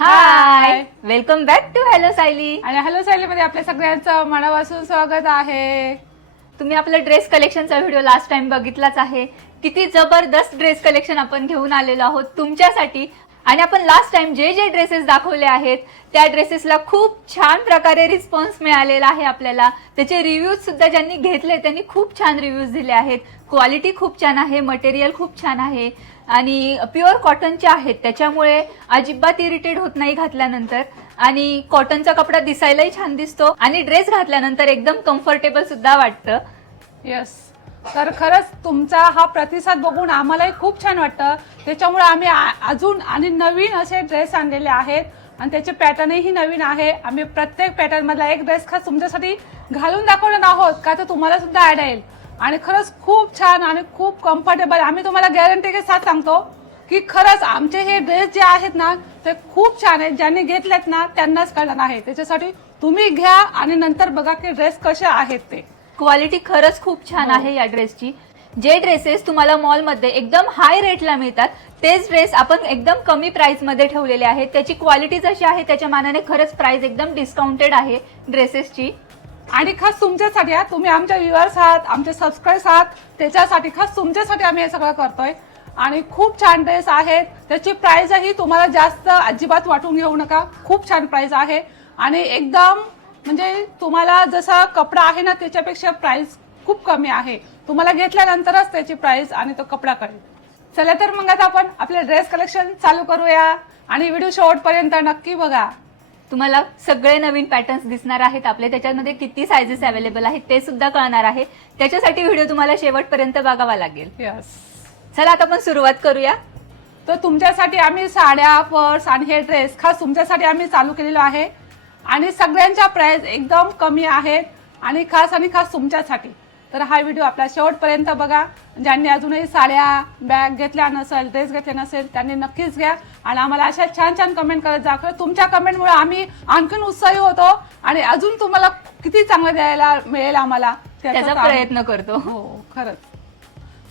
Hi welcome back to hello Sayali आणि hello मध्ये आपल्या सगळ्यांचं मनापासून स्वागत आहे. तुम्ही आपलं ड्रेस कलेक्शनचा व्हिडिओ लास्ट टाइम बघितलाच आहे. किती जबरदस्त ड्रेस कलेक्शन आपण घेऊन आलेलो आहोत तुमच्यासाठी. आणि आपण लास्ट टाइम जे जे ड्रेसेस दाखवले आहेत त्या ड्रेसेसला खूप छान प्रकारे रिस्पॉन्स मिळालेला आहे आपल्याला. त्याचे रिव्ह्यूज सुद्धा ज्यांनी घेतले त्यांनी खूप छान रिव्ह्यूज दिले आहेत. क्वालिटी खूप छान आहे मटेरियल खूप छान आहे. आणि प्युअर कॉटनचे आहेत. त्याच्यामुळे अजिबात इरिटेट होत नाही घातल्यानंतर. आणि कॉटनचा कपडा दिसायलाही छान दिसतो. आणि ड्रेस घातल्यानंतर एकदम कम्फर्टेबल सुद्धा वाटतं. येस तर खरंच तुमचा हा प्रतिसाद बघून आम्हालाही खूप छान वाटतं. त्याच्यामुळे आम्ही आ- अजून आणि नवीन असे ड्रेस आणलेले आहेत. आणि त्याचे पॅटर्नही नवीन आहे. आम्ही प्रत्येक पॅटर्नमधला एक ड्रेस खास तुमच्यासाठी घालून दाखवणार आहोत. का तर तुम्हाला सुद्धा ॲड येईल आणि खरंच खूप छान आणि खूप कम्फर्टेबल आम्ही तुम्हाला गॅरंटी के साथ सांगतो की खरंच आमचे हे ड्रेस जे आहेत ना ते खूप छान आहेत. ज्यांनी घेतलेत ना त्यांनाच कळणार आहे. त्याच्यासाठी तुम्ही घ्या आणि नंतर बघा की ड्रेस कसे आहेत ते. क्वालिटी खरंच खूप छान हो. आहे या ड्रेसची जे ड्रेसेस तुम्हाला मॉलमध्ये एकदम हाय रेटला मिळतात तेच ड्रेस आपण एकदम कमी प्राइसमध्ये ठेवलेले आहेत. त्याची क्वालिटी जशी आहे त्याच्या मानाने खरंच प्राइस एकदम डिस्काउंटेड आहे ड्रेसेसची आणि खास तुमच्यासाठी आहात तुम्ही आमच्या व्ह्युअर्स आहात आमचे सबस्क्राईब्स आहात त्याच्यासाठी खास तुमच्यासाठी आम्ही हे सगळं करतोय. आणि खूप छान ड्रेस आहेत. त्याची प्राईजही तुम्हाला जास्त अजिबात वाटून घेऊ नका. खूप छान प्राईज आहे. आणि एकदम म्हणजे तुम्हाला जसा कपडा आहे ना त्याच्यापेक्षा प्राईस खूप कमी आहे. तुम्हाला घेतल्यानंतरच त्याची प्राईस आणि तो कपडा कळेल. चला तर मग आता आपण आपले ड्रेस कलेक्शन चालू करूया. आणि व्हिडिओ शेवटपर्यंत नक्की बघा. तुम्हाला सगळे नवीन पॅटर्न्स दिसणार आहेत. आपले त्याच्यामध्ये किती सायझेस अवेलेबल आहेत ते सुद्धा कळणार आहे. त्याच्यासाठी व्हिडिओ तुम्हाला शेवटपर्यंत बघावा लागेल. यस चला आता आपण सुरुवात करूया. तर तुमच्यासाठी आम्ही साड्या पर्स आणि हे ड्रेस खास तुमच्यासाठी आम्ही चालू केलेलो आहे. आणि सगळ्यांच्या प्राइस एकदम कमी आहेत. आणि खास आणि खास तुमच्यासाठी. तर हा व्हिडिओ आपला शेवटपर्यंत बघा. ज्यांनी अजूनही साड्या बॅग घेतल्या नसेल ड्रेस घेतले नसेल त्यांनी नक्कीच घ्या. आणि आम्हाला अशा छान छान कमेंट करत जा. खरं तुमच्या कमेंटमुळे आम्ही आणखीन उत्साही होतो आणि अजून तुम्हाला किती चांगलं द्यायला मिळेल आम्हाला त्याचा प्रयत्न करतो. हो खरंच.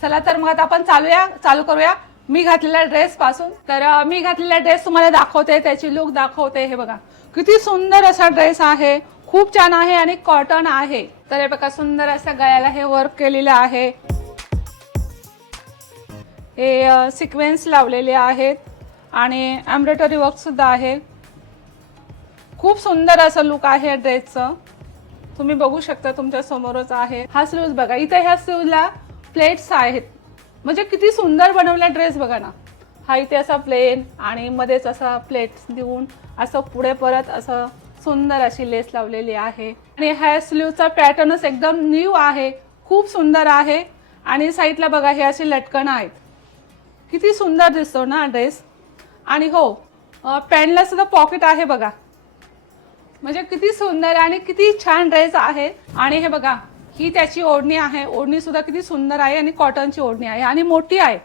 चला तर मग आता आपण चालूया चालू करूया. मी घातलेल्या ड्रेस पासून. तर मी घातलेला ड्रेस तुम्हाला दाखवते त्याची लुक दाखवते. हे बघा. किती सुंदर असा ड्रेस आहे. खूप छान आहे आणि कॉटन आहे. तर हे बघा सुंदर असं गळ्याला हे वर्क केलेलं आहे. हे सिक्वेन्स लावलेले आहेत आणि एम्ब्रॉयडरी वर्क सुद्धा आहे. खूप सुंदर असं लुक आहे ड्रेसचं तुम्ही बघू शकता तुमच्या समोरच आहे. हा स्लीव्ज बघा इथे ह्या स्लूजला प्लेट्स आहेत. म्हणजे किती सुंदर बनवला ड्रेस बघा ना. हा इथे असा प्लेन आणि मध्येच असा प्लेट्स देऊन असं पुढे परत असं सुंदर अशी लेस लावलेली आहे. आणि ह्या स्लीवचा पॅटर्नच एकदम न्यू आहे. खूप सुंदर आहे. आणि साईडला बघा हे असे लटकन आहेत. किती सुंदर दिसतो ना ड्रेस आणि हो पॅन्टला सुद्धा पॉकेट आहे बघा. म्हणजे किती सुंदर आणि किती छान ड्रेस आहे. आणि हे बघा ही त्याची ओढणी आहे. ओढणी सुद्धा किती सुंदर आहे आणि कॉटनची ओढणी आहे. आणि मोठी आहे.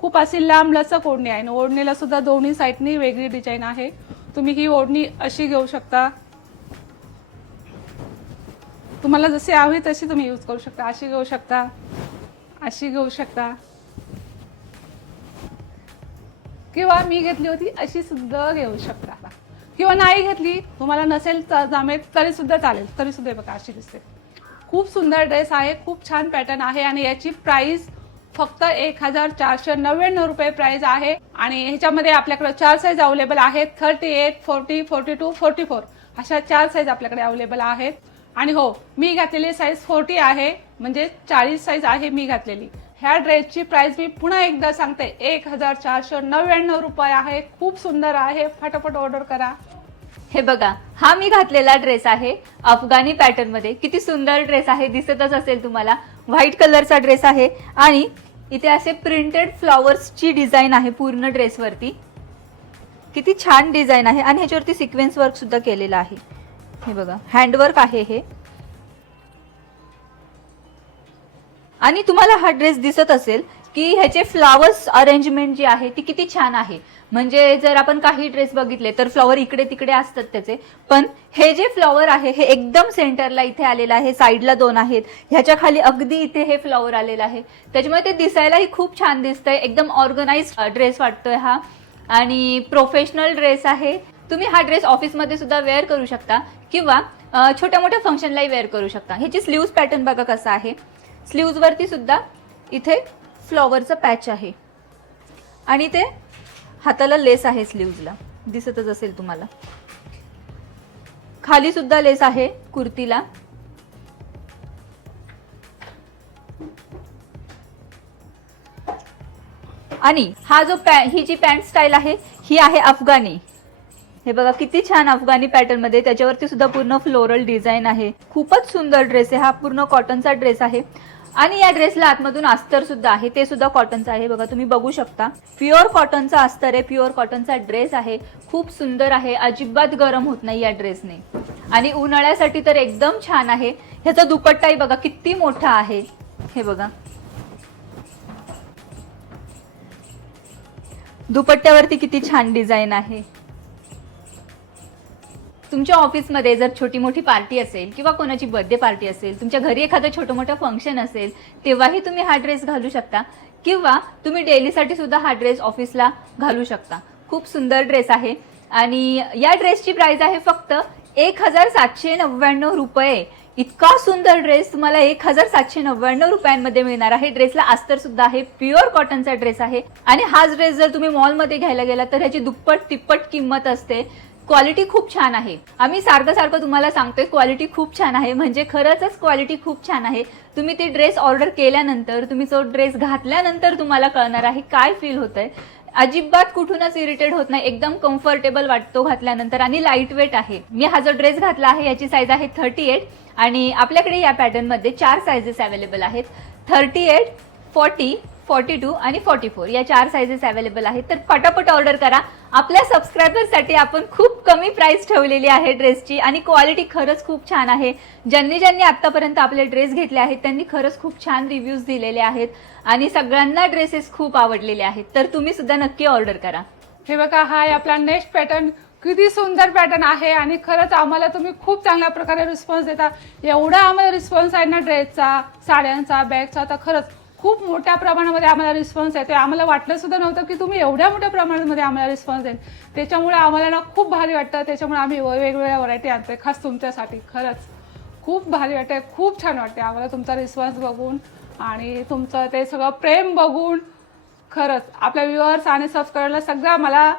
खूप अशी लांब लचक ओढणी आहे. आणि ओढणीला सुद्धा दोन्ही साईडनी वेगळी डिझाईन आहे. तुम्ही ही ओढणी अशी घेऊ शकता. तुम्हाला जशी हवी तशी तुम्ही यूज करू शकता. अशी घेऊ शकता. अशी घेऊ शकता. किंवा मी घेतली होती अशी सुद्धा घेऊ शकता. किंवा नाही घेतली तुम्हाला नसेल जमेल तरी सुद्धा चालेल. तरी सुद्धा बघा अशी दिसते. खूप सुंदर ड्रेस आहे खूप छान पॅटर्न आहे आणि याची प्राईस फक्त एक हजार चारशे नव्याण्णव रुपये प्राइस आहे. आणि ह्याच्यामध्ये आपल्याकडे चार साईज अवेलेबल आहेत. Thirty eight forty forty two forty four अशा चार साईज आपल्याकडे अवेलेबल आहेत. आणि हो मी घातलेली साईज फोर्टी आहे. म्हणजे चाळीस साईज आहे मी घातलेली. ह्या ड्रेसची प्राइस मी पुन्हा एकदा सांगते. एक हजार चारशे नव्याण्णव रुपये आहे. खूप सुंदर आहे. फटाफट ऑर्डर करा. हे बघा हा मी घातलेला ड्रेस आहे. अफगाणी पॅटर्नमध्ये. किती सुंदर ड्रेस आहे. दिसतच असेल तुम्हाला. व्हाईट कलरचा ड्रेस आहे आणि इथे असे प्रिंटेड फ्लॉवर्सची डिझाईन आहे पूर्ण ड्रेसवरती. किती छान डिझाईन आहे आणि ह्याच्यावरती सिक्वेन्स वर्क सुद्धा केलेलं आहे. हे बघा हँडवर्क आहे हे. आणि तुम्हाला हा ड्रेस दिसत असेल की ह्याचे फ्लावर्स अरेंजमेंट जी आहे ती किती छान आहे. म्हणजे जर आपण काही ड्रेस बघितले तर फ्लॉवर इकडे तिकडे असतात त्याचे. पण हे जे फ्लॉवर आहे हे एकदम सेंटरला इथे आलेलं आहे साईडला दोन आहेत. ह्याच्या खाली अगदी इथे हे फ्लॉवर आलेलं आहे. त्याच्यामुळे ते दिसायलाही खूप छान दिसतंय. एकदम ऑर्गनाइज ड्रेस वाटतोय हा. आणि प्रोफेशनल ड्रेस आहे. तुम्ही हा ड्रेस ऑफिसमध्ये सुद्धा वेअर करू शकता. किंवा छोट्या मोठ्या फंक्शनलाही वेअर करू शकता. ह्याची स्लीव्ज पॅटर्न बघा कसं आहे. स्लीव्जवरती सुद्धा इथे फ्लॉवरचं पॅच आहे. आणि ते हाताला लेस आहे स्लीव्जला. दिसतच असेल तुम्हाला. खाली सुद्धा लेस आहे कुर्तीला. आणि हा जो पॅ ही जी पॅन्ट स्टाईल आहे ही आहे अफगाणी. हे बघा किती छान अफगाणी पॅटर्नमध्ये. त्याच्यावरती सुद्धा पूर्ण फ्लोरल डिझाईन आहे. खूपच सुंदर ड्रेस आहे. हा पूर्ण कॉटनचा ड्रेस आहे. आणि या ड्रेसला आतमधून अस्तर सुद्धा आहे. ते सुद्धा कॉटनचं आहे. बघा तुम्ही बघू शकता. प्युअर कॉटनचा अस्तर आहे. प्युअर कॉटनचा ड्रेस आहे. खूप सुंदर आहे. अजिबात गरम होत नाही या ड्रेसने आणि उन्हाळ्यासाठी तर एकदम छान आहे. ह्याचा दुपट्टाही बघा किती मोठा आहे. हे बघा. दुपट्ट्यावरती किती छान डिझाईन आहे. तुमच्या ऑफिसमध्ये जर छोटी मोठी पार्टी असेल किंवा कोणाची बर्थडे पार्टी असेल तुमच्या घरी एखादं छोटं मोठं फंक्शन असेल तेव्हाही तुम्ही हा ड्रेस घालू शकता. किंवा तुम्ही डेलीसाठी सुद्धा हा ड्रेस ऑफिसला घालू शकता. खूप सुंदर ड्रेस आहे. आणि या ड्रेसची प्राइस आहे फक्त एक हजार सातशे नव्याण्णव रुपये. इतका सुंदर ड्रेस तुम्हाला एक हजार सातशे नव्याण्णव रुपयांमध्ये मिळणार आहे. ड्रेसला अस्तर सुद्धा आहे. प्युअर कॉटनचा ड्रेस आहे. आणि हाच ड्रेस जर तुम्ही मॉलमध्ये घ्यायला गेला तर ह्याची दुप्पट तिप्पट किंमत असते. क्वालिटी खूप छान आहे. आम्ही सारखं सारखं तुम्हाला सांगतोय क्वालिटी खूप छान आहे. म्हणजे खरंच क्वालिटी खूप छान आहे. तुम्ही ते ड्रेस ऑर्डर केल्यानंतर तुम्ही तो ड्रेस घातल्यानंतर तुम्हाला कळणार आहे काय फील होतंय. अजिबात कुठूनच इरिटेड होत नाही. एकदम कम्फर्टेबल वाटतो घातल्यानंतर आणि लाइट वेट आहे. मी हा जो ड्रेस घातला आहे याची साईज आहे थर्टी एट आणि आपल्याकडे या पॅटर्नमध्ये चार सायझेस अवेलेबल आहेत. Thirty eight forty forty two आणि फॉर्टी फोर या चार सायझेस अवेलेबल आहेत. तर पटापट ऑर्डर करा. आपल्या सबस्क्रायबरसाठी आपण खूप कमी प्राइस ठेवलेली आहे ड्रेसची आणि क्वालिटी खरंच खूप छान आहे. ज्यांनी ज्यांनी आत्तापर्यंत आपले ड्रेस घेतले आहेत त्यांनी खरंच खूप छान रिव्ह्यूज दिलेले आहेत आणि सगळ्यांना ड्रेसेस खूप आवडलेले आहेत. तर तुम्ही सुद्धा नक्की ऑर्डर करा. हे बघा हा आपला नेक्स्ट पॅटर्न किती सुंदर पॅटर्न आहे आणि खरंच आम्हाला तुम्ही खूप चांगल्या प्रकारे रिस्पॉन्स देता. एवढा आम्हाला रिस्पॉन्स आहे ना ड्रेसचा साड्यांचा बॅगचा तर खरंच खूप मोठ्या प्रमाणामध्ये आम्हाला रिस्पॉन्स येतो आम्हाला वाटलं सुद्धा नव्हतं की तुम्ही एवढ्या मोठ्या प्रमाणामध्ये आम्हाला रिस्पॉन्स देईल त्याच्यामुळे आम्हाला ना खूप भारी वाटतं. त्याच्यामुळे आम्ही वेगवेगळ्या व्हरायटी आणतोय खास तुमच्यासाठी. खरंच. खूप भारी वाटते खूप छान वाटते आम्हाला तुमचा रिस्पॉन्स बघून आणि तुमचं ते सगळं प्रेम बघून. खरंच. आपल्या व्ह्युअर्स आणि सबस्क्रायबरला सगळं मला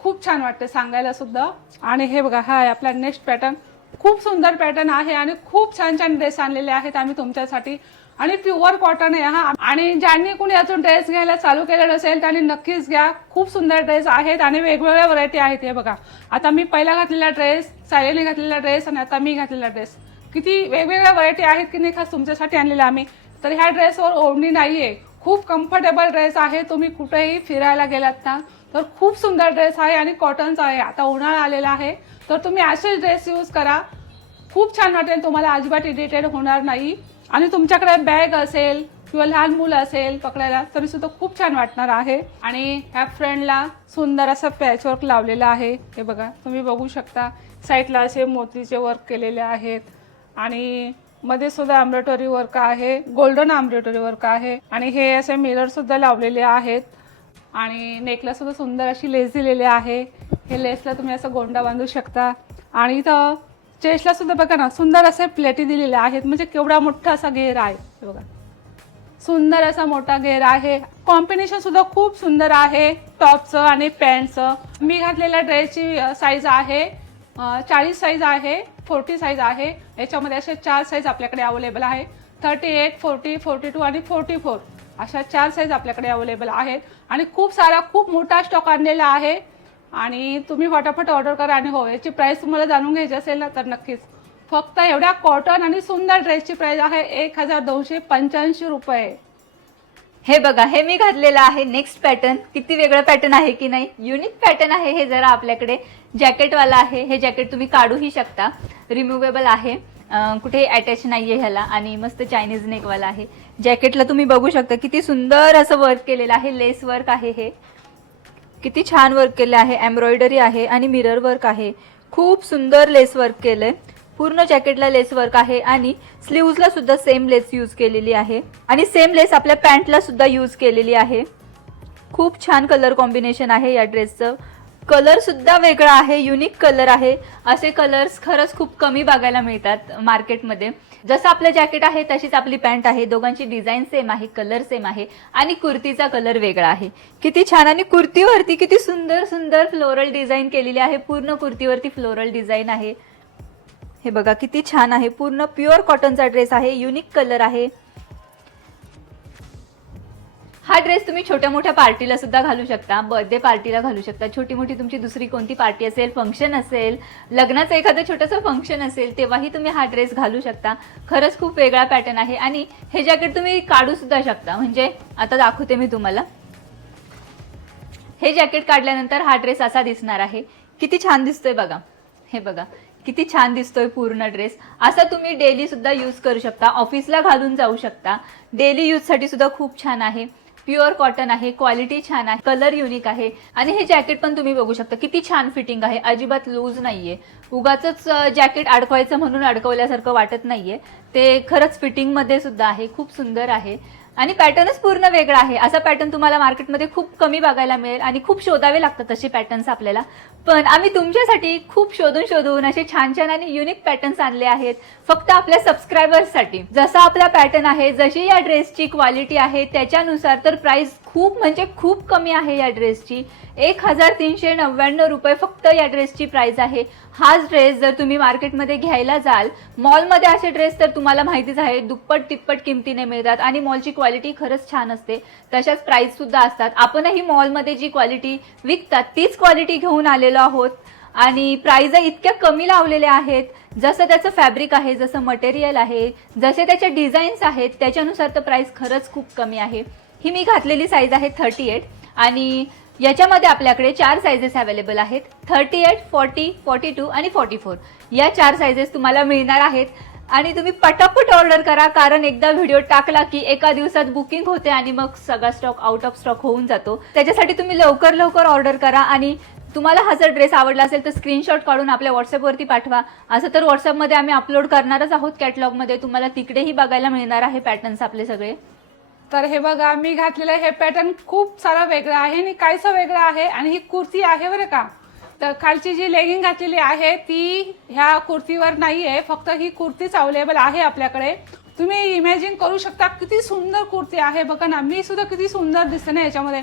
खूप छान वाटते सांगायला सुद्धा. आणि हे बघा हा आहे आपला नेक्स्ट पॅटर्न खूप सुंदर पॅटर्न आहे आणि खूप छान छान ड्रेस आणलेले आहेत आम्ही तुमच्यासाठी. आणि प्युअर कॉटन आहे हा. आणि ज्यांनी कोणी अजून ड्रेस घ्यायला चालू केलेलं असेल त्यांनी नक्कीच घ्या. खूप सुंदर ड्रेस आहेत आणि वेगवेगळ्या व्हरायटी आहेत हे बघा. आता मी पहिला घातलेला ड्रेस सायलीने घातलेला ड्रेस आणि आता मी घातलेला ड्रेस किती वेगवेगळ्या व्हरायटी आहेत की नाही खास तुमच्यासाठी आणलेल्या आम्ही. तर ह्या ड्रेसवर ओढणी नाही आहे खूप कम्फर्टेबल ड्रेस आहे. तुम्ही कुठेही फिरायला गेलात ना तर खूप सुंदर ड्रेस आहे आणि कॉटनचा आहे. आता उन्हाळा आलेला आहे. तर तुम्ही असेच ड्रेस यूज करा. खूप छान वाटेल तुम्हाला. अजिबात इरिटेड होणार नाही. आणि तुमच्याकडे बॅग असेल किंवा लहान मुलं असेल पकडायला तरी सुद्धा खूप छान वाटणार आहे. आणि ह्या फ्रेंडला सुंदर असं पॅचवर्क लावलेलं आहे. हे बघा तुम्ही बघू शकता. साईडला असे मोतीचे वर्क केलेले आहेत. आणि मध्ये सुद्धा आंब्रेटरी वर्क आहे. गोल्डन आंब्रेटरी वर्क आहे. आणि हे असे मिरर सुद्धा लावलेले आहेत. आणि नेकला सुद्धा सुंदर अशी लेस दिलेली आहे. हे लेसला तुम्ही असं गोंडा बांधू शकता. आणि इथं चेस्टला सुद्धा बघा ना सुंदर असे प्लेटी दिलेल्या आहेत. म्हणजे केवढा मोठा असा घेर आहे. बघा. सुंदर असा मोठा घेर आहे. कॉम्बिनेशन सुद्धा खूप सुंदर आहे. टॉपचं आणि पॅन्टचं मी घातलेल्या ड्रेसची साईज आहे. चाळीस साईज आहे. फोर्टी साईज आहे. याच्यामध्ये असे चार साईज आपल्याकडे अवेलेबल आहे. Thirty eight forty forty two आणि फोर्टी फोर अशा चार साईज आपल्याकडे अवेलेबल आहेत. आणि खूप सारा खूप मोठा स्टॉक आणलेला आहे. आणि तुम्ही फटाफट ऑर्डर करा आणि हो याची प्राईस तुम्हाला जाणून घ्यायची असेल ना तर नक्कीच. फक्त एवढ्या कॉटन आणि सुंदर ड्रेसची प्राईस आहे एक हजार दोनशे पंच्याऐंशी रुपये. हे बघा हे मी घातलेलं आहे. नेक्स्ट पॅटर्न किती वेगळं पॅटर्न आहे की नाही? युनिक पॅटर्न आहे हे जरा आपल्याकडे. जॅकेटवाला आहे हे जॅकेट तुम्ही काढूही शकता. रिमुवेबल आहे. कुठे अटॅच नाहीये ह्याला. आणि मस्त चायनीज नेकवाला आहे. जॅकेटला तुम्ही बघू शकता किती सुंदर असं वर्क केलेलं आहे. लेस वर्क आहे हे. किती छान वर्क केले आहे एम्ब्रॉयडरी आहे आणि मिरर वर्क आहे. खूप सुंदर लेस वर्क केलं आहे पूर्ण जॅकेटला लेस वर्क आहे आणि स्लीव्जला सुद्धा सेम लेस यूज केलेली आहे. आणि सेम लेस आपल्या पॅन्टला सुद्धा यूज केलेली आहे. खूप छान कलर कॉम्बिनेशन आहे या ड्रेसचं कलर सुद्धा वेगळा आहे युनिक कलर आहे. असे कलर्स खरंच खूप कमी बघायला मिळतात मार्केटमध्ये जसं आपलं जॅकेट आहे तशीच आपली पॅन्ट आहे. दोघांची डिझाईन सेम आहे कलर सेम आहे आणि कुर्तीचा कलर वेगळा आहे. किती छान आणि कुर्तीवरती किती सुंदर सुंदर फ्लोरल डिझाईन केलेली आहे. पूर्ण कुर्तीवरती फ्लोरल डिझाईन आहे. हे बघा किती छान आहे. पूर्ण प्युअर कॉटनचा ड्रेस आहे. युनिक कलर आहे. हा ड्रेस तुम्ही छोट्या मोठ्या पार्टीला सुद्धा घालू शकता. बर्थडे पार्टीला घालू शकता. छोटी मोठी तुमची दुसरी कोणती पार्टी असेल फंक्शन असेल लग्नाचं एखादं छोटंसं फंक्शन असेल तेव्हाही तुम्ही हा ड्रेस घालू शकता. खरंच खूप वेगळा पॅटर्न आहे. आणि हे जॅकेट तुम्ही काढू सुद्धा शकता. म्हणजे आता दाखवते मी तुम्हाला. हे जॅकेट काढल्यानंतर हा ड्रेस असा दिसणार आहे. किती छान दिसतोय बघा. हे बघा. किती छान दिसतोय पूर्ण ड्रेस असा तुम्ही डेली सुद्धा यूज करू शकता. ऑफिसला घालून जाऊ शकता. डेली यूजसाठी सुद्धा खूप छान आहे. प्युअर कॉटन आहे क्वालिटी छान आहे कलर युनिक आहे. आणि हे जॅकेट पण तुम्ही बघू शकता किती छान फिटिंग आहे अजिबात लूज नाहीये. उगाच जॅकेट अडकवायचं म्हणून अडकवल्यासारखं वाटत नाहीये. ते खरंच फिटिंगमध्ये सुद्धा आहे खूप सुंदर आहे. आणि पॅटर्नच पूर्ण वेगळा आहे. असा पॅटर्न तुम्हाला मार्केटमध्ये खूप कमी बघायला मिळेल आणि खूप शोधावे लागतात तसे पॅटर्न्स आपल्याला. पण आम्ही तुमच्यासाठी खूप शोधून शोधून असे छान छान आणि युनिक पॅटर्न्स आणले आहेत. फक्त आपल्या सबस्क्रायबर्ससाठी जसा आपला पॅटर्न आहे जशी या ड्रेसची क्वालिटी आहे त्याच्यानुसार तर प्राइस खूप म्हणजे खूप कमी आहे या ड्रेसची एक हजार तीनशे नव्याण्णव रुपये फक्त या ड्रेसची प्राइस आहे. हाच ड्रेस जर तुम्ही मार्केटमध्ये घ्यायला जाल मॉलमध्ये असे ड्रेस तर तुम्हाला माहितीच आहे दुप्पट तिप्पट किमतीने मिळतात आणि मॉलची क्वालिटी खरंच छान असते. तशाच प्राइस सुद्धा असतात. आपणही मॉलमध्ये जी क्वालिटी विकतात तीच क्वालिटी घेऊन आलेलो आहोत. आणि प्राइज इतक्या कमी लावलेल्या आहेत. जसं त्याचं फॅब्रिक आहे जसं मटेरियल आहे जसे त्याचे डिझाईन्स आहेत त्याच्यानुसार तर प्राइस खरंच खूप कमी आहे. ही मी घातलेली साईज आहे थर्टी एट आणि याच्यामध्ये आपल्याकडे चार सायझेस अवेलेबल आहेत. Thirty eight forty forty two आणि फॉर्टी फोर या चार सायझेस तुम्हाला मिळणार आहेत. आणि तुम्ही पटापट ऑर्डर करा कारण एकदा व्हिडिओ टाकला की एका दिवसात बुकिंग होते आणि मग सगळा स्टॉक आउट ऑफ स्टॉक होऊन जातो. त्याच्यासाठी तुम्ही लवकर लवकर ऑर्डर करा आणि तुम्हाला हा जर ड्रेस आवडला असेल तर स्क्रीनशॉट काढून आपल्या व्हॉट्सअपवरती पाठवा. असं तर व्हॉट्सअपमध्ये आम्ही अपलोड करणारच आहोत कॅटलॉगमध्ये तुम्हाला तिकडेही बघायला मिळणार आहे पॅटर्न्स आपले सगळे. तर हे बघा मी घातलेलं हे पॅटर्न खूप सारा वेगळं आहे आणि काहीसं वेगळं आहे आणि ही कुर्ती आहे बरं का. तर खालची जी लेगिंग घातलेली आहे ती ह्या कुर्तीवर नाही आहे फक्त ही कुर्तीच अवेलेबल आहे आपल्याकडे. तुम्ही इमॅजिन करू शकता किती सुंदर कुर्ती आहे बघा ना. मी सुद्धा किती सुंदर दिसते ना याच्यामध्ये.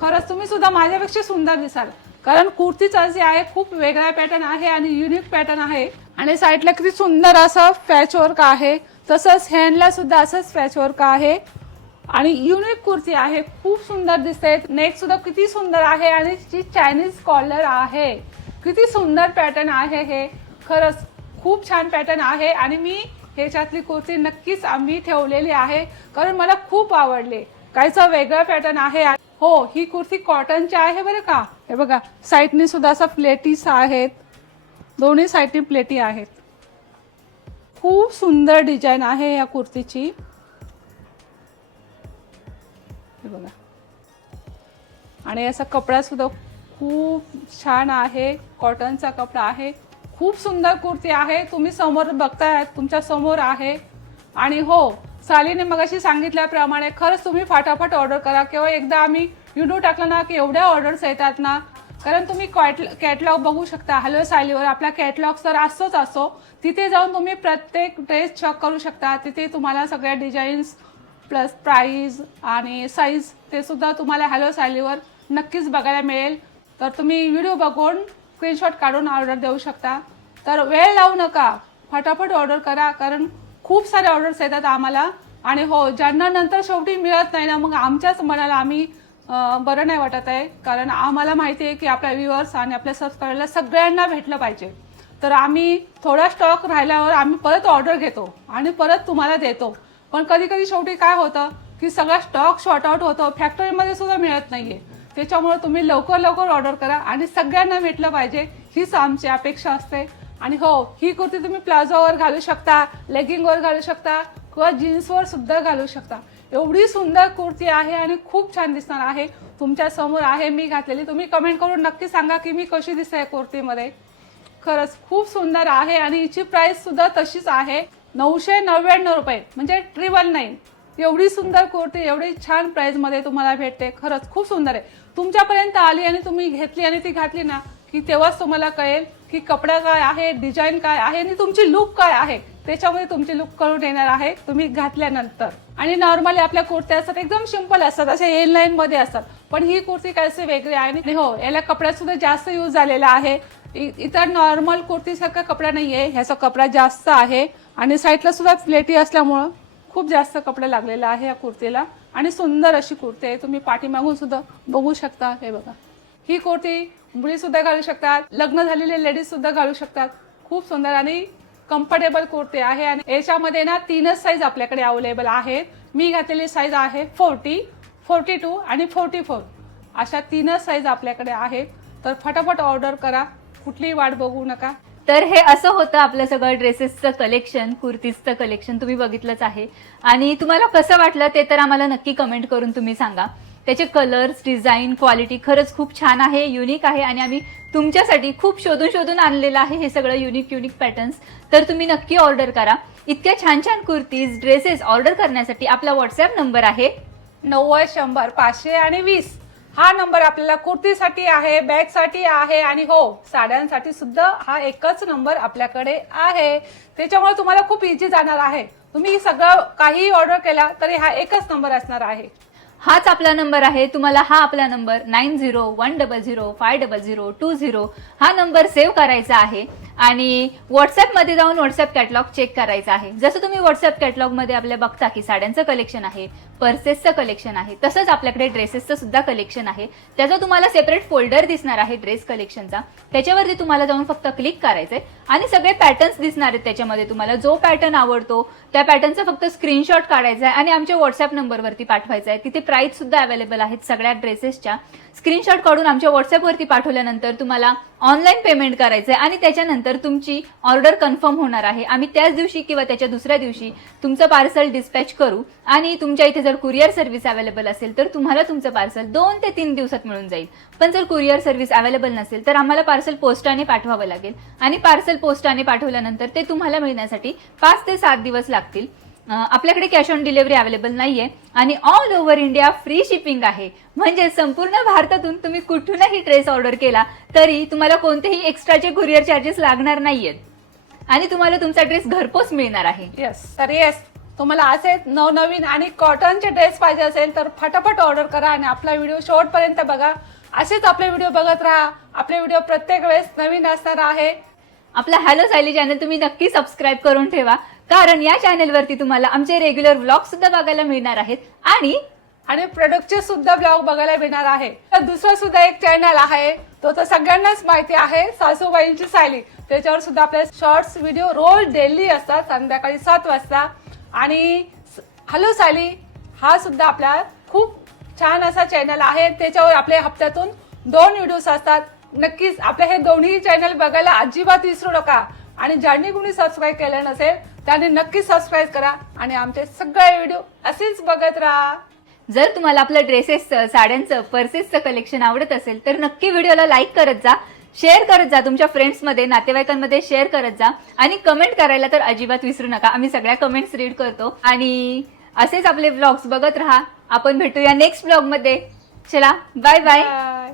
खरंच तुम्ही सुद्धा माझ्यापेक्षा सुंदर दिसाल. कारण कुर्तीचा जे आहे खूप वेगळा पॅटर्न आहे आणि युनिक पॅटर्न आहे. आणि साईडला किती सुंदर असं पॅचवर्क आहे. तसंच हँडला सुद्धा असंच पॅचवर्क आहे. आणि युनिक कुर्ती आहे. खूप सुंदर दिसते. नेक सुद्धा किती सुंदर आहे आणि जी चायनीज कॉलर आहे. किती सुंदर पॅटर्न आहे हे. खरंच खूप छान पॅटर्न आहे आणि मी ह्याच्यातली कुर्ती नक्कीच आम्ही ठेवलेली आहे. कारण मला खूप आवडले. काहीचा वेगळा पॅटर्न आहे. हो ही कुर्ती कॉटनची आहे बरं का? हे बघा साईडने सुद्धा असं प्लेटीस आहेत. दोन्ही साईडने प्लेटी आहेत. खूप सुंदर डिझाईन आहे या कुर्तीची. हे बघा. आणि असा कपडा सुद्धा खूप छान आहे. कॉटनचा कपडा आहे. खूप सुंदर कुर्ती आहे. तुम्ही समोर बघताय तुमच्यासमोर आहे. आणि हो सालीने मगाशी सांगितल्याप्रमाणे खरंच तुम्ही फाटाफाट ऑर्डर करा. किंवा एकदा आम्ही व्हिडिओ टाकला ना की एवढ्या ऑर्डर्स येतात ना. कारण तुम्ही कॅटलॉग बघू शकता. हॅलो सायलीवर आपला कॅटलॉग तर असतोच असतो तिथे जाऊन तुम्ही प्रत्येक ड्रेस चेक करू शकता. तिथे तुम्हाला सगळ्या डिझाईन्स प्लस प्राईज आणि साईज ते सुद्धा तुम्हाला हॅलो सायलीवर नक्कीच बघायला मिळेल. तर तुम्ही व्हिडिओ बघून स्क्रीनशॉट काढून ऑर्डर देऊ शकता. तर वेळ लावू नका. फटाफट ऑर्डर करा कारण खूप सारे ऑर्डर्स येतात आम्हाला. आणि हो ज्यांना नंतर शेवटी मिळत नाही ना मग आमच्याच मनाला आम्ही बरं नाही वाटत आहे. कारण आम्हाला माहिती आहे की आपल्या व्ह्युअर्स आणि आपल्या सबस्क्रायबरला सगळ्यांना भेटलं पाहिजे. तर आम्ही थोडा स्टॉक राहिल्यावर आम्ही परत ऑर्डर घेतो आणि परत तुम्हाला देतो. पण कधी कधी शेवटी काय होतं की सगळा स्टॉक शॉर्ट आउट होतो फॅक्टरीमध्ये सुद्धा मिळत नाहीये. त्याच्यामुळे तुम्ही लवकर लवकर ऑर्डर करा आणि सगळ्यांना भेटलं पाहिजे हीच आमची अपेक्षा असते. आणि हो ही कुर्ती तुम्ही प्लाझोवर घालू शकता लेगिंगवर घालू शकता किंवा जीन्सवर सुद्धा घालू शकता. एवढी सुंदर कुर्ती आहे आणि खूप छान दिसणार आहे. तुमच्यासमोर आहे मी घातलेली. तुम्ही कमेंट करून नक्की सांगा की मी कशी दिसते या कुर्तीमध्ये. खरंच खूप सुंदर आहे आणि हिची प्राइस सुद्धा तशीच आहे. नऊशे नव्याण्णव रुपये म्हणजे ट्रिपल नाईन एवढी सुंदर कुर्ती एवढी छान प्राईजमध्ये तुम्हाला भेटते. खरंच खूप सुंदर आहे. तुमच्यापर्यंत आली आणि तुम्ही घेतली आणि ती घातली ना की तेव्हाच तुम्हाला कळेल की कपडा काय आहे डिझाईन काय आहे आणि तुमची लुक काय आहे. त्याच्यामध्ये तुमची लुक कळून येणार आहे तुम्ही घातल्यानंतर. आणि नॉर्मली आपल्या कुर्त्या असतात एकदम सिंपल असतात असे एन लाईन मध्ये असतात. पण ही कुर्ती कशी वेगळी आहे आणि हो याला कपड्यात सुद्धा जास्त यूज झालेला आहे. इतर नॉर्मल कुर्तीसारखा कपडा नाही आहे ह्याचा कपडा जास्त आहे. आणि साईडला सुद्धा प्लेटी असल्यामुळं खूप जास्त कपडा लागलेला आहे या कुर्तीला. आणि सुंदर अशी कुर्ती आहे. तुम्ही पाठीमागून सुद्धा बघू शकता. हे बघा. ही कुर्ती मुली सुद्धा घालू शकतात. लग्न झालेले लेडीज सुद्धा घालू शकतात. खूप सुंदर आणि कम्फर्टेबल कुर्ती आहे. आणि याच्यामध्ये ना तीनच साईज आपल्याकडे अवेलेबल आहेत. मी घातलेली साईज आहे फोर्टी फोर्टी टू आणि फोर्टी फोर अशा तीनच साईज आपल्याकडे आहेत. तर फटाफट ऑर्डर करा. कुठलीही वाट बघू नका. तर हे असं होतं आपलं सगळं ड्रेसेसचं कलेक्शन कुर्तीजचं कलेक्शन तुम्ही बघितलंच आहे. आणि तुम्हाला कसं वाटलं ते तर आम्हाला नक्की कमेंट करून तुम्ही सांगा. त्याचे कलर्स डिझाईन क्वालिटी खरंच खूप छान आहे युनिक आहे आणि आम्ही तुमच्यासाठी खूप शोधून शोधून आणलेलं आहे हे सगळं युनिक युनिक पॅटर्न्स तर तुम्ही नक्की ऑर्डर करा. इतक्या छान छान कुर्तीज ड्रेसेस ऑर्डर करण्यासाठी आपला व्हॉट्सअप नंबर आहे. नव्वद शंभर पाचशे आणि वीस. हा नंबर आपल्याला कुर्तीसाठी आहे बॅगसाठी आहे आणि हो साड्यांसाठी सुद्धा हा एकच नंबर आपल्याकडे आहे. त्याच्यामुळे तुम्हाला खूप इझी जाणार आहे. तुम्ही सगळं काही ऑर्डर केला तरी हा एकच नंबर असणार आहे. हाच आपला नंबर आहे. तुम्हाला हा आपला number nine zero one double zero five double zero two zero हा नंबर सेव्ह करायचा आहे. आणि व्हॉट्सअपमध्ये जाऊन व्हॉट्सअप कॅटलॉग चेक करायचा आहे. जसं तुम्ही व्हॉट्सअप कॅटलॉगमध्ये आपल्या बघता की साड्यांचं कलेक्शन आहे पर्सेसचं कलेक्शन आहे तसंच आपल्याकडे ड्रेसेसचं सुद्धा कलेक्शन आहे. त्याचा तुम्हाला सेपरेट फोल्डर दिसणार आहे ड्रेस कलेक्शनचा त्याच्यावरती तुम्हाला जाऊन फक्त क्लिक करायचंय. आणि सगळे पॅटर्न्स दिसणार आहेत त्याच्यामध्ये. तुम्हाला जो पॅटर्न आवडतो त्या पॅटर्नचा फक्त स्क्रीनशॉट काढायचा आहे आणि आमच्या व्हॉट्सअप नंबरवरती पाठवायचा आहे. तिथे प्राईस सुद्धा अवेलेबल आहेत सगळ्या ड्रेसेसच्या स्क्रीनशॉट काढून आमच्या व्हॉट्सअपवरती पाठवल्यानंतर तुम्हाला ऑनलाईन पेमेंट करायचं आहे आणि त्याच्यानंतर तुमची ऑर्डर कन्फर्म होणार आहे. आम्ही त्याच दिवशी किंवा त्याच्या दुसऱ्या दिवशी तुमचं पार्सल डिस्पॅच करू आणि तुमच्या इथे जर कुरिअर सर्व्हिस अवेलेबल असेल तर तुम्हाला तुमचं पार्सल दोन ते तीन दिवसात मिळून जाईल. पण जर कुरिअर सर्व्हिस अवेलेबल नसेल तर आम्हाला पार्सल पोस्टाने पाठवावं लागेल आणि पार्सल पोस्टाने पाठवल्यानंतर ते तुम्हाला मिळण्यासाठी पाच ते सात दिवस लागतील. आपल्याकडे कॅश ऑन डिलिव्हरी अवेलेबल नाहीये आणि all over India free shipping आहे. म्हणजे संपूर्ण भारतातून तुम्ही कुठूनही ड्रेस ऑर्डर केला तरी तुम्हाला कोणतेही एक्स्ट्राचे कुरिअर चार्जेस लागणार नाहीयेत. आणि तुम्हाला तुमचा ड्रेस घरपोच मिळणार आहे. येस तर येस तुम्हाला असे नवनवीन आणि कॉटनचे ड्रेस पाहिजे असेल तर फटाफट ऑर्डर करा आणि आपला व्हिडिओ शेवटपर्यंत बघा. असेच आपले व्हिडिओ बघत राहा. आपले व्हिडिओ प्रत्येक वेळेस नवीन असणार आहे. आपला हॅलो सायली चॅनल तुम्ही नक्की सबस्क्राईब करून ठेवा. कारण या चॅनलवरती तुम्हाला आमचे रेग्युलर ब्लॉग सुद्धा बघायला मिळणार आहेत. आणि आणि प्रोडक्टचे सुद्धा ब्लॉग बघायला मिळणार आहे. तर दुसरा सुद्धा एक चॅनल आहे. तो तर सगळ्यांनाच माहिती आहे सासूबाईंची सायली. त्याच्यावर सुद्धा आपले शॉर्ट्स व्हिडिओ रोज डेली असतात संध्याकाळी सात वाजता. आणि हॅलो सायली हा सुद्धा आपला खूप छान असा चॅनल आहे. त्याच्यावर आपले हप्त्यातून दोन व्हिडिओज असतात. नक्कीच. आपले हे दोन्ही चॅनल बघायला अजिबात विसरू नका. आणि ज्यांनी कोणी सबस्क्राईब केलं नसेल त्यांनी नक्की सबस्क्राईब करा आणि आमचे सगळे व्हिडिओ असेच बघत राहा. जर तुम्हाला आपलं ड्रेसेसचं साड्यांचं पर्सेसचं कलेक्शन आवडत असेल तर नक्की व्हिडिओला लाईक करत जा. शेअर करत जा. तुमच्या फ्रेंड्समध्ये नातेवाईकांमध्ये शेअर करत जा. आणि कमेंट करायला तर अजिबात विसरू नका. आम्ही सगळ्या कमेंट्स रीड करतो. आणि असेच आपले व्लॉग्स बघत राहा. आपण भेटूया नेक्स्ट व्लॉगमध्ये चला बाय बाय बाय